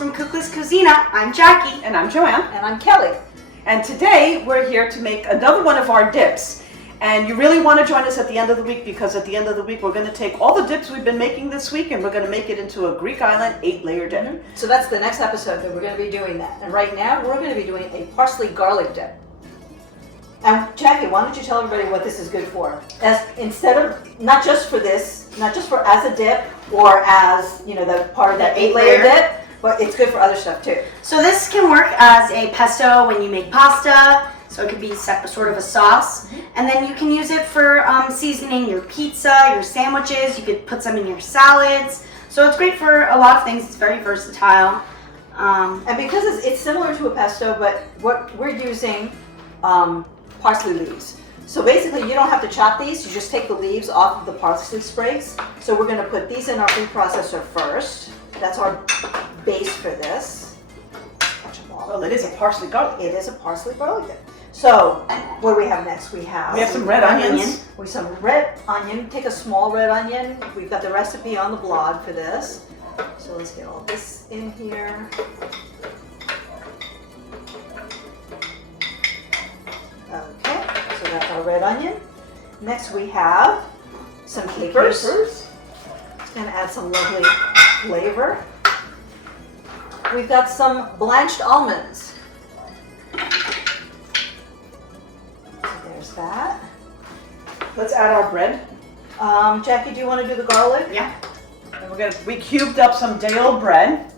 from Cookless Cuisina. I'm Jackie. And I'm Joanne. And I'm Kelly. And today we're here to make another one of our dips. And you really want to join us at the end of the week, because at the end of the week we're going to take all the dips we've been making this week and we're going to make it into a Greek island 8-layer dip. Mm-hmm. So that's the next episode that we're going to be doing that. And right now we're going to be doing a parsley-garlic dip. And Jackie, why don't you tell everybody what this is good for? As instead of, not just for this, not just for as a dip or as, you know, the part of that 8-layer dip, but it's good for other stuff too. So this can work as a pesto when you make pasta. So it could be sort of a sauce. Mm-hmm. And then you can use it for seasoning your pizza, your sandwiches. You could put some in your salads. So it's great for a lot of things. It's very versatile. And because it's similar to a pesto, but what we're using parsley leaves. So basically you don't have to chop these, you just take the leaves off of the parsley sprigs. So we're going to put these in our food processor first. That's our base for this. Well, it is a parsley garlic. It is a parsley garlic dip. So what do we have next? We have some red onions. We have some red onion. Take a small red onion. We've got the recipe on the blog for this. So let's get all this in here. Okay, so that's our red onion. Next we have some capers. It's going to add some lovely flavor. We've got some blanched almonds. So there's that. Let's add our bread. Jackie, do you want to do the garlic? Yeah. And we cubed up some day-old bread.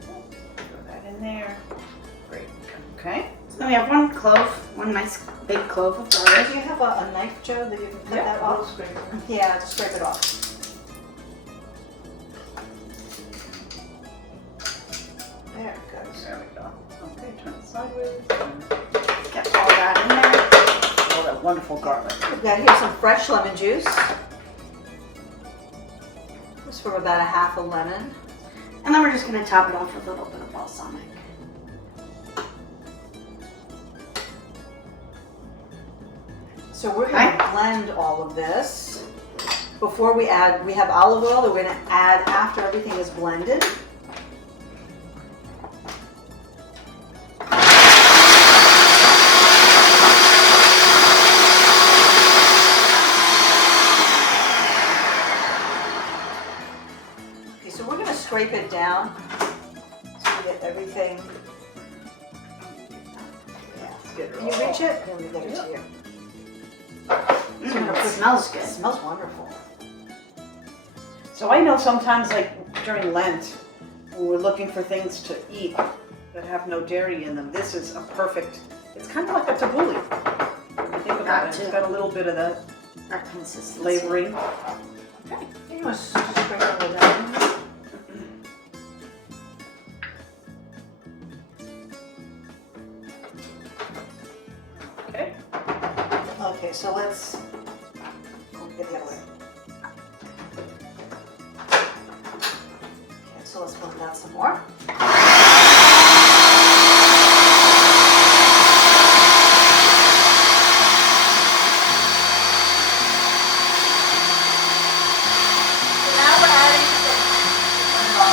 Throw that in there. Great. Okay. So we have one nice big clove of garlic. Do you have a knife, Joe, that you can cut that off? Yeah, just scrape it off. There it goes. There we go. Okay, turn it sideways. Get all that in there. All that wonderful garlic. We've got here some fresh lemon juice. Just from about a half a lemon. And then we're just going to top it off with a little bit of balsamic. So we're going to blend all of this. Before we add, we have olive oil that we're going to add after everything is blended. Okay, so we're going to scrape it down so we get everything. Yeah. Can you reach it? Then we get it to you. It smells good. It smells wonderful. So I know sometimes, like during Lent, when we're looking for things to eat that have no dairy in them, this is a perfect, it's kind of like a tabbouleh. When you think about it, it's got a little bit of that consistency. flavoring. Okay. You want to sprinkle it down? Okay. Okay, so let's get the other way. Okay, so let's blend that some more. So now we're adding some.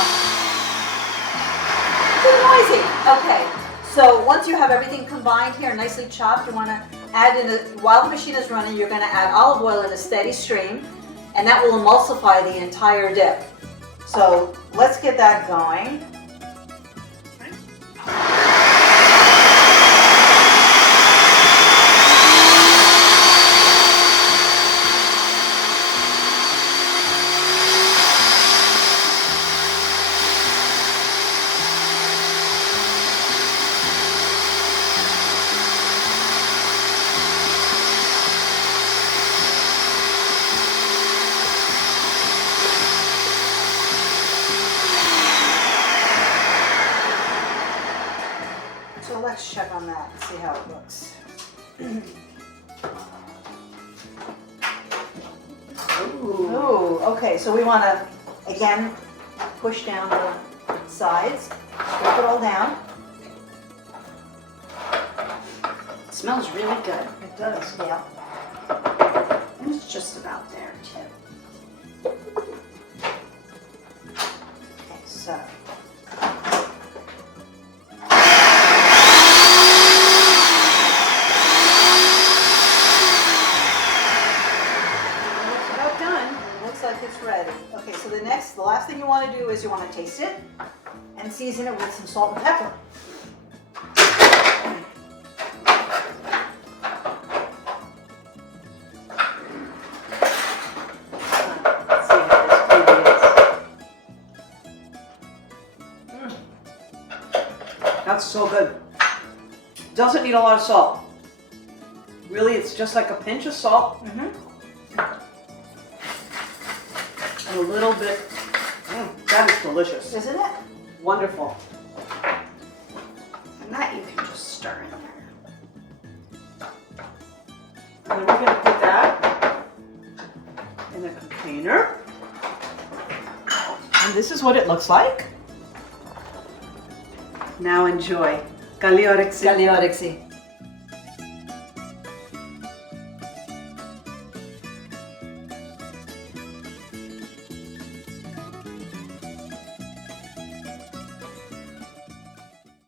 It's noisy. Okay, so once you have everything combined here, nicely chopped, you want to add in while the machine is running, you're going to add olive oil in a steady stream, and that will emulsify the entire dip. So let's get that going. So let's check on that and see how it looks. Ooh, okay, so we want to, again, push down the sides, scrape it all down. It smells really good. It does, yeah. And it's just about there too. center. It's about done. Looks like it's ready. Okay, so the last thing you want to do is you want to taste it and season it with some salt and pepper. Let's see how this baby is. That's so good. Doesn't need a lot of salt. Really, it's just like a pinch of salt and a little bit. That is delicious. Isn't it? Wonderful. And that you can just stir in there. And then we're going to put that in a container. And this is what it looks like. Now enjoy. Galiorexi. Galiorexi.